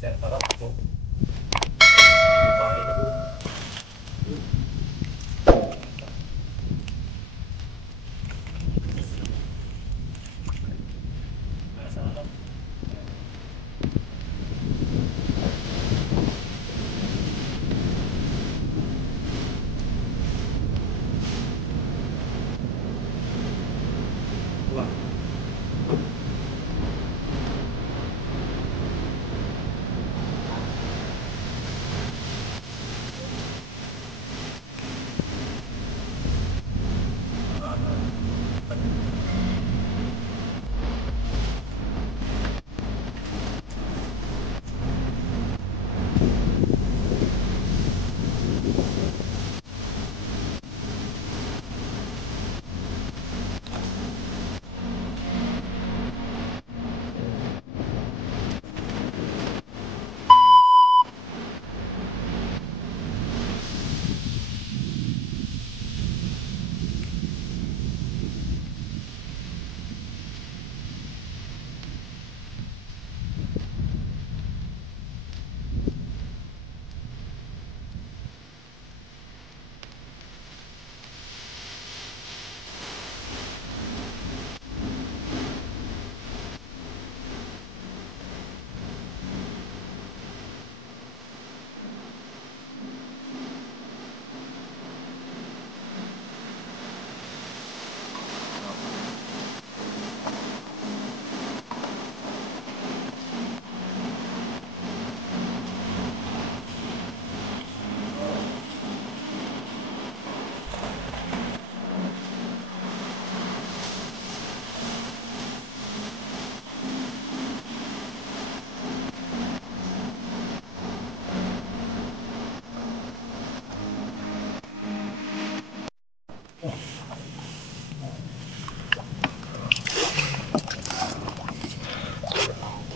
Sarap po.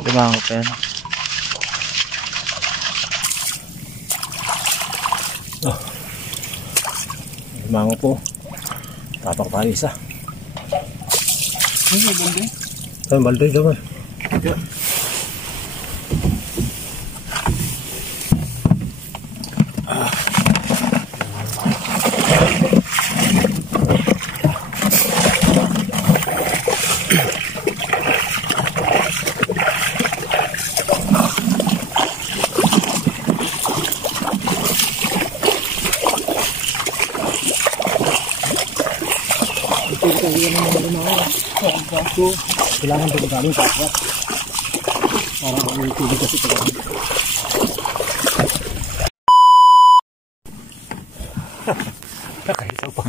Limango pa yan. Limango po. Tapak tayo isa. Ano balde? Saan balde? Diyan. Kailangan din galing sa akwat para makikibig kasi talaga. Kakaisa pa.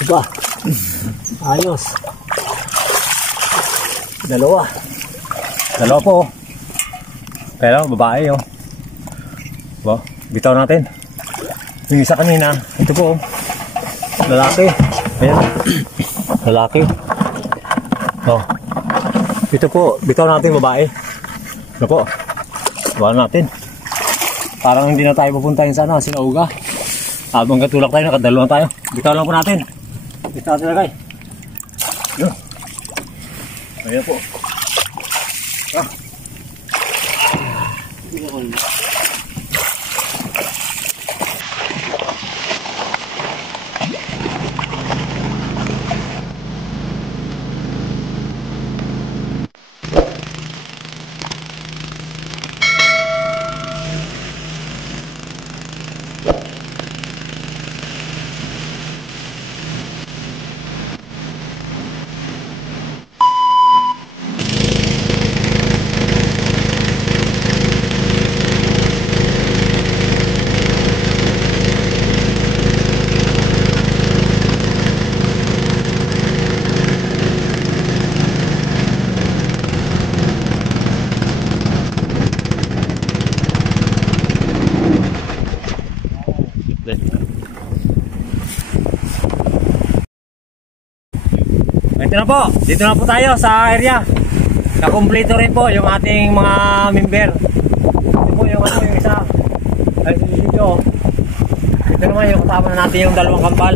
Diba? Ayos. Dalawa po. Pero babae oh. Diba? Bitaw natin. Yung isa kanina, ito po lalaki. Ayan. Lalaki. Oh. Ito po, bitaw natin babae. Ito po. Bawa natin. Parang hindi na tayo pupuntahin sana, Sinauga. Habang katulak tayo, nakadalawa tayo. Bitaw lang po natin. Bitaw natin lagay. Yun. Ayan po. Ah. Dito na po tayo sa area. Nakumpleto rin po yung ating mga member. Ito po yung yung isa. Ay, dito. Ito naman yung kasama na natin yung dalawang kambal.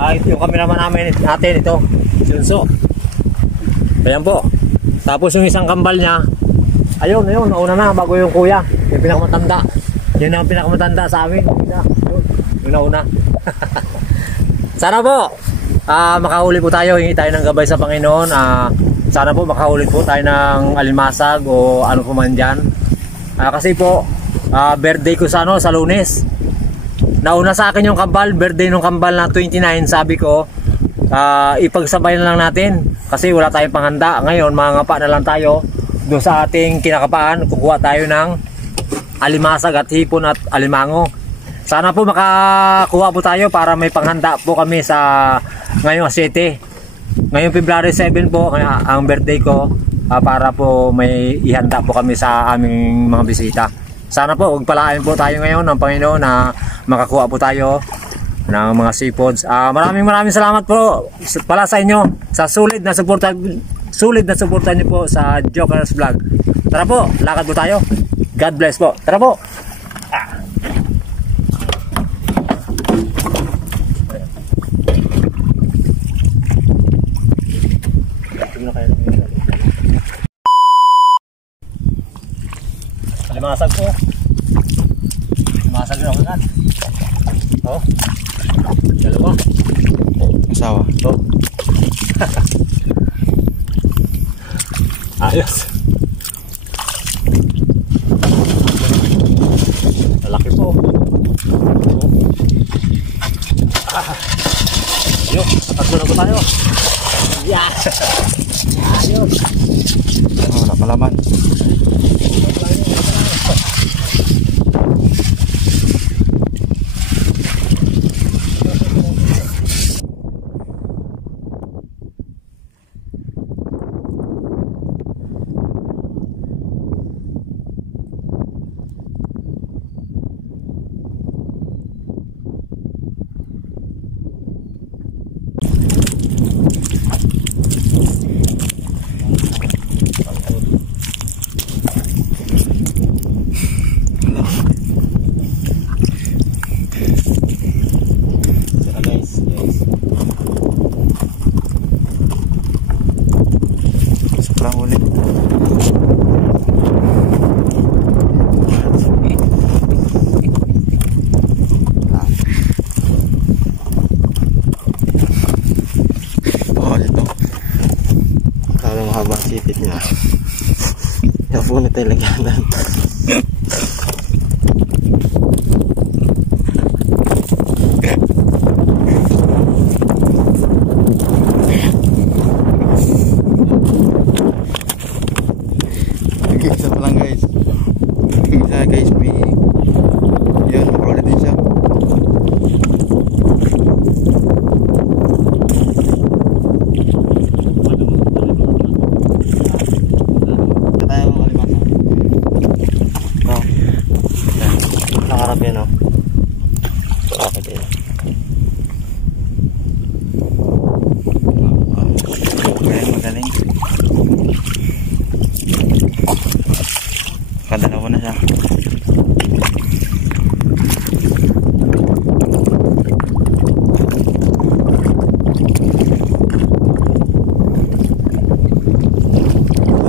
Ito yung cameraman namin natin ito. Junso. Ayan po. Tapos yung isang kambal niya, Ayun, nauna na bago yung kuya. Yung pinakamatanda. Yun ang pinakamatanda sa amin. Yung nauna. Sana po, makahuli po tayo. Hingi tayo ng gabay sa Panginoon. Sana po makahuli po tayo ng alimasag o ano po man dyan. Kasi po, birthday ko sa Lunes. Nauna sa akin yung kambal. Birthday nung kambal na 29. Sabi ko, ipagsabay na lang natin. Kasi wala tayong panghanda. Ngayon, mangangapa na lang tayo. Doon sa ating kinakapaan, kukuha tayo ng alimasag at hipon at alimango. Sana po makakuha po tayo para may panghanda po kami sa ngayong 7. Ngayong February 7 po ang birthday ko, para po may ihanda po kami sa aming mga bisita. Sana po pagpalain po tayo ngayon ng Panginoon na makakuha po tayo ng mga seafoods. Maraming salamat po pala sa inyo sa sulit na suporta niyo po sa Jokers Vlog. Tara po, lakad po tayo. God bless po. Tara po. Alimasag po. Alimasag na agad. Oh. Dalawa. Asawa. Oh. Ayos. Malaki po. Ayos, tatlo na po tayo. Yeah. Ayos. Wala palaman. Habang sipit niya napunit tayo lagyanan. Isa pa lang guys, may yun, makaulit din siya. Nakarap yan o. Bakit yun? Kaya magaling. Kadalawa na siya.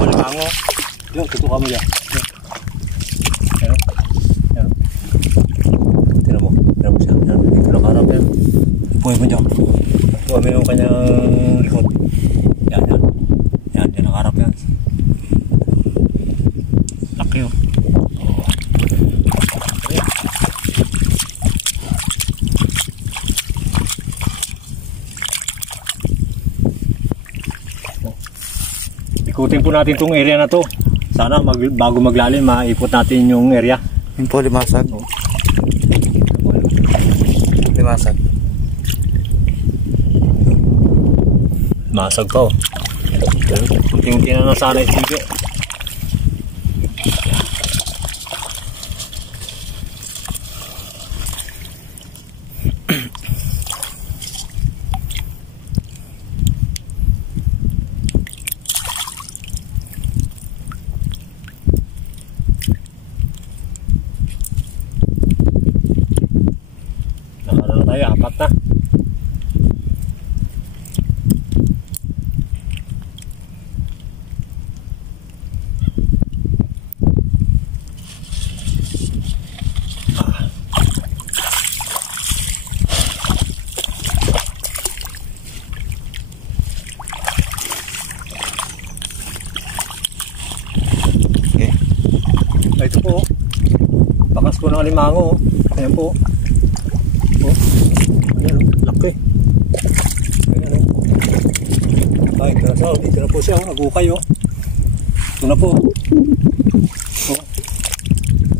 Alimango. Yun, tutukan mo yan. Buhay mo dyan. Buhay mo yung kanyang likod. Yan. Yan, nakaharap yan. Laki yun. Ikutin po natin itong area na to. Sana bago maglalim, maipot natin yung area. Yung po, limasag. Limasag. Masag ko. Unti-unti na nasana yung sige. Nakano na tayo, 4 na. Ito po. Bakas po ng alimango. Ayan po. Oh. Ayan, laki. Ayan, ay, ito na po siya. Nagukay, oh. Ito na po. Oh.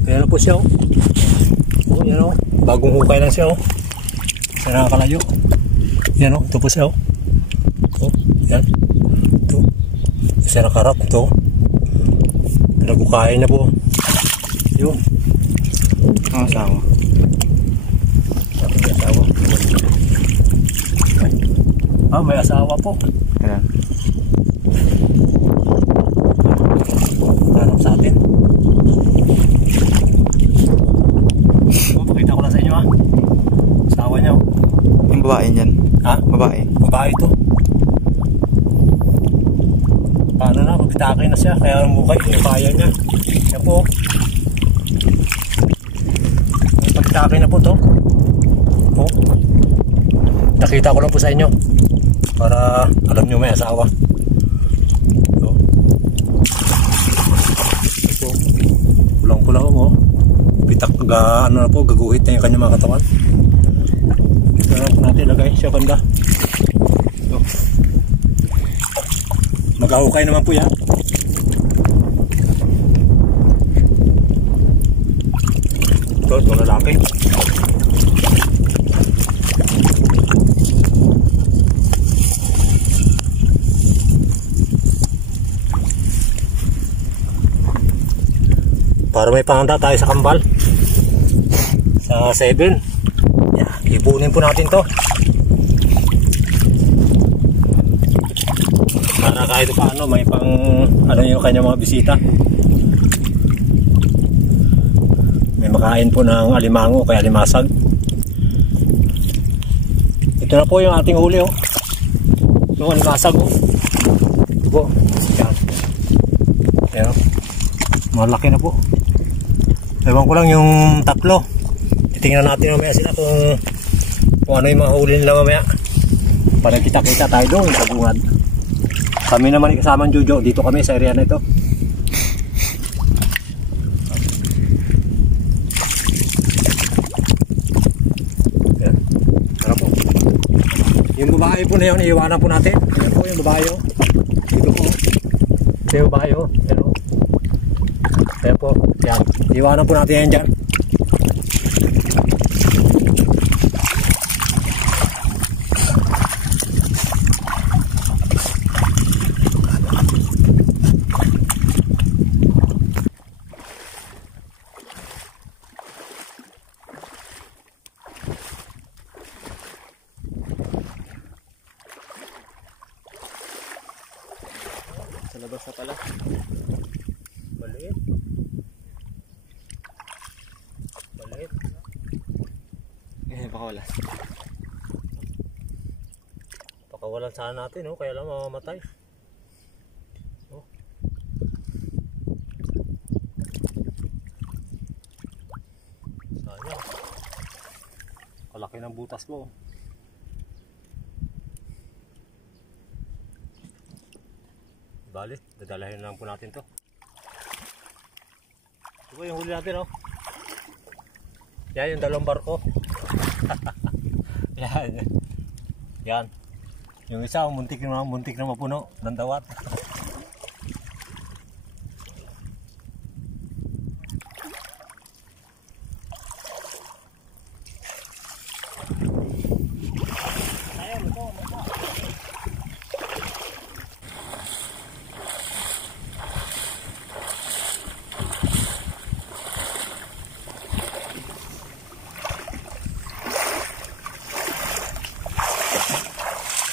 Ayan na po siya, oh. Oh, yan, oh. Bagong hukay lang siya, oh. Siya nakakalayo. Yan, oh. Ito po siya, oh. Oh, yan. Ito. Siya nakarap. Ito. Pinagukain na po. Yun. Ang asawa. May asawa. Ah, may asawa po. Ayan. Hanap sa atin. Pakita ko lang sa inyo, ha. Asawa niya, oh. Yung babae niyan. Ha? Babae. Babae ito. Paano na? Pagbitakay na siya. Kaya ang mukay, pinipaya niya. Yan po. Pagbitakay na po ito. Oh. Nakita ko lang po sa inyo. Para alam nyo may asawa. Ito. Ito. Pulang-pulang mo. Pitak ano na po. Gaguhit na yung kanyang mga katawan. Ito na po natin lagay siya banda. Ito. Mag-ahukay naman po yan. Ito lalaki. Para may panganda tayo sa kambal. Sa 7. Yeah, ipunin po natin to. Para kahit paano may pang ano yung kanya mga bisita. May makain po ng alimango kaya alimasag. Ito na po yung ating huli, oh. Yung alimasag, oh. Ito po. Yan. Yan, oh. Malaki na po. Ewan ko lang yung tatlo. Titingnan natin mamaya sila kung ano yung mga huli nila mamaya. Para kita-kita tayo doon sa bungad. Kami naman kasama ng Jojo. Dito kami sa area na ito. Ayan. Tara po. Yung babae po na yun, iiwanan po natin. Ayan po yung babae. Dito po. Ito yung babae. Ayan po. Ayan po. Ayan. Iiwanan po natin yan dyan. Sa labas na pala. Maliit. Maliit. Baka wala. Pakawalan sana natin, oh, kaya lang mamamatay. Oh. Sayang. Kalaki ng butas mo. Bali, dadalahin lang po natin to. Ito yung huli natin, oh. Yan yung dalawang barko. Yan. Yan. Yung isa, muntik na mapuno ng dawat.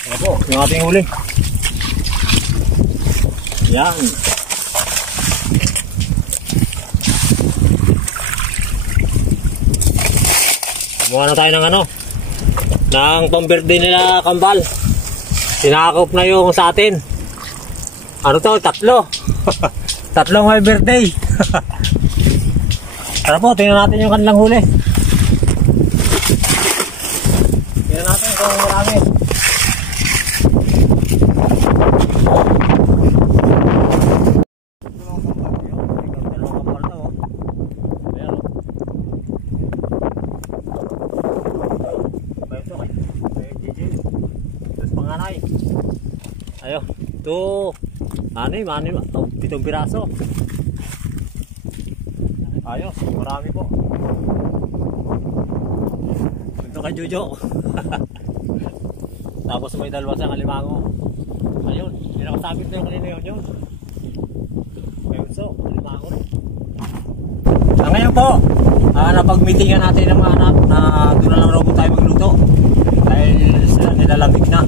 Yan po, yung ating huli. Yan. Kumuha na tayo ng ano, ng pang-birthday nila kambal. Sinakop na yung sa atin. Ano to? Tatlo. Tatlong may birthday. Tara po, tingnan natin yung kanilang huli. Tingnan natin kung marami. Dalawang kambal to, oh. Anim, 7 piraso. Ayos, marami po. Ito kay Jojo. Tapos may dalawa siyang alimango. Ayun, pinakasabit na yung kanina yun. May unso, alimango rin. Ngayon po, napag-meetingan natin ng mga anak na doon na lang raw po tayo magluto. Dahil sila nilalamig na.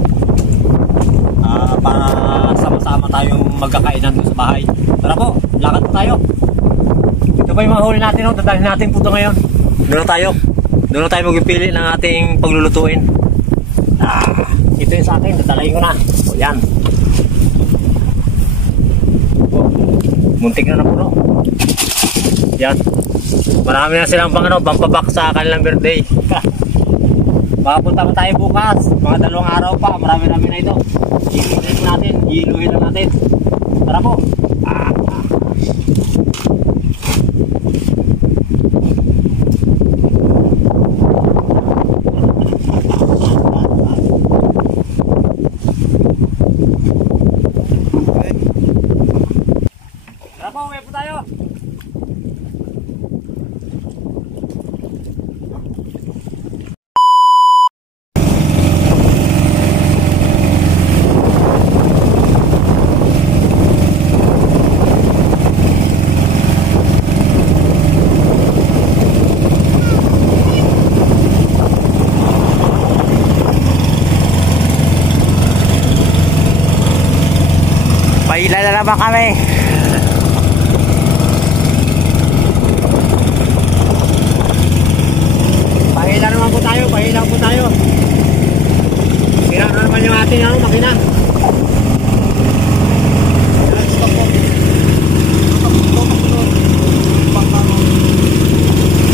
Para sama-sama tayong magkakainan doon sa bahay. Tara po, lakad po tayo. Ito pa yung mga huli natin, no? Dadalhin natin po ito ngayon. Doon na tayo. Doon na tayo magpipili ng ating paglulutuin. Ito yung sa akin, dadalhin ko na. O yan. Muntik na na puno. Yan. Marami na silang pampabak sa kanilang birthday. Makapunta pa tayo bukas. Mga 2 araw pa. Marami na ito. Iluhin natin. Iluhin na natin. Tara po. Tara po. Uwi po tayo. Pahila na naman kami. Pahila naman po tayo. Pahila po tayo. Sira na naman yung ating makina.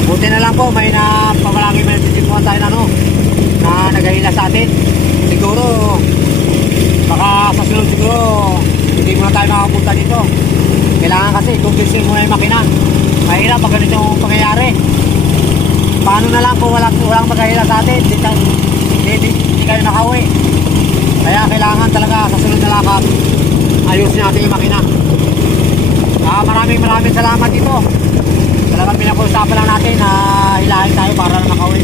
Buti na lang po. May pamalaki may nagsisimpuan tayo na naghahila sa atin. Siguro baka sa sunod siguro hindi muna tayo makapunta dito. Kailangan kasi i-convince muna yung makina. Mahirap pag ganito yung pangyayari. Paano na lang kung walang maghahila sa atin, hindi kayo nakauwi. Kaya kailangan talaga sa sunod na lakad ayusin natin yung makina. Maraming salamat dito. Talagang pinag-uusapan lang natin na hilahin tayo para na makauwi.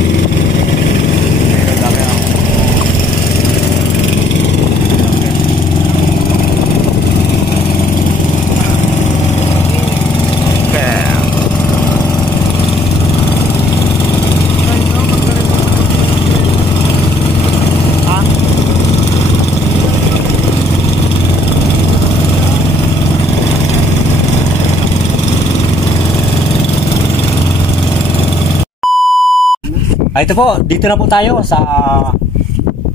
Ito po, dito na po tayo sa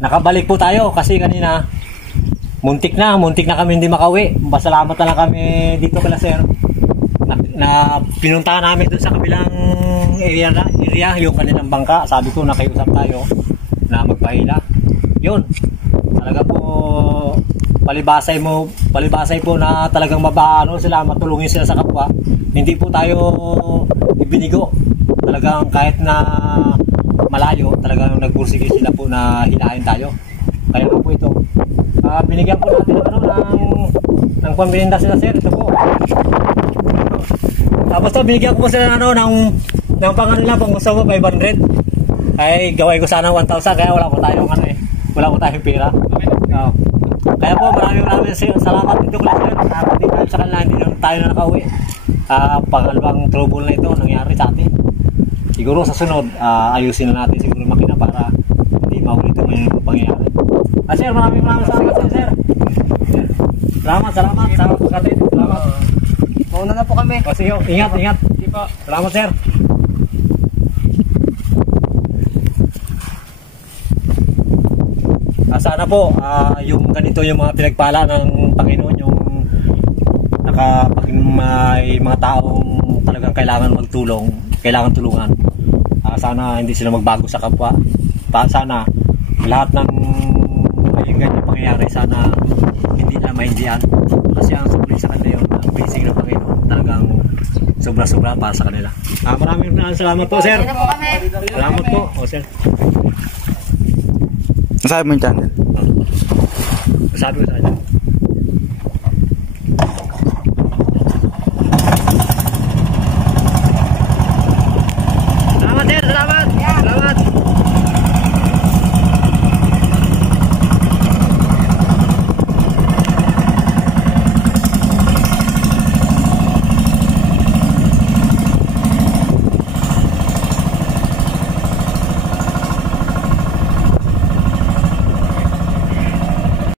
nakabalik po tayo kasi kanina muntik na kami hindi makauwi. Pasalamat na lang kami dito kala sir na pinuntahan namin doon sa kabilang area yung kanilang bangka. Sabi ko nakiusap tayo na magpahila. Yun, talaga po palibasay po na talagang sila, matulungin sila sa kapwa. Hindi po tayo ibinigo. Talagang kahit na malayo, talagang nagpursige sila po na hilahin tayo. Kaya po ito. Binigyan po natin ng pambilinda sila sir. Ito po. Tapos binigyan ko po sila ng pangalan pang usawa 500. Ay gaway ko sana 1,000 kaya wala po tayong wala po tayong pera. Kaya po maraming salamat dito kay sir. Hindi tayo sa kanila, hindi tayo na nakauwi. Pangalawang trouble na ito nangyari sa atin. Siguro sa sunod, ayusin na natin siguro makina para hindi maulit yung pangyayari. Sir, maraming salamat sir. Salamat sa pagkatid. Salamat. Mauna na po kami. Sige, ingat. Sige po. Salamat sir. Sana po, yung ganito yung mga pinagpala ng Panginoon, yung may mga taong talagang kailangan magtulong, kailangan tulungan. Sana hindi sila magbago sa kapwa. Sana lahat ng yung ganyan pangyayari, sana hindi na maindihan. Kasi ang supply sa kanila yun, ang blessing ng Panginoon, talagang sobra-sobra para sa kanila. Maraming salamat po, sir. Salamat po. Sir. Masabi mo yung channel. Masabi ko sa kanya.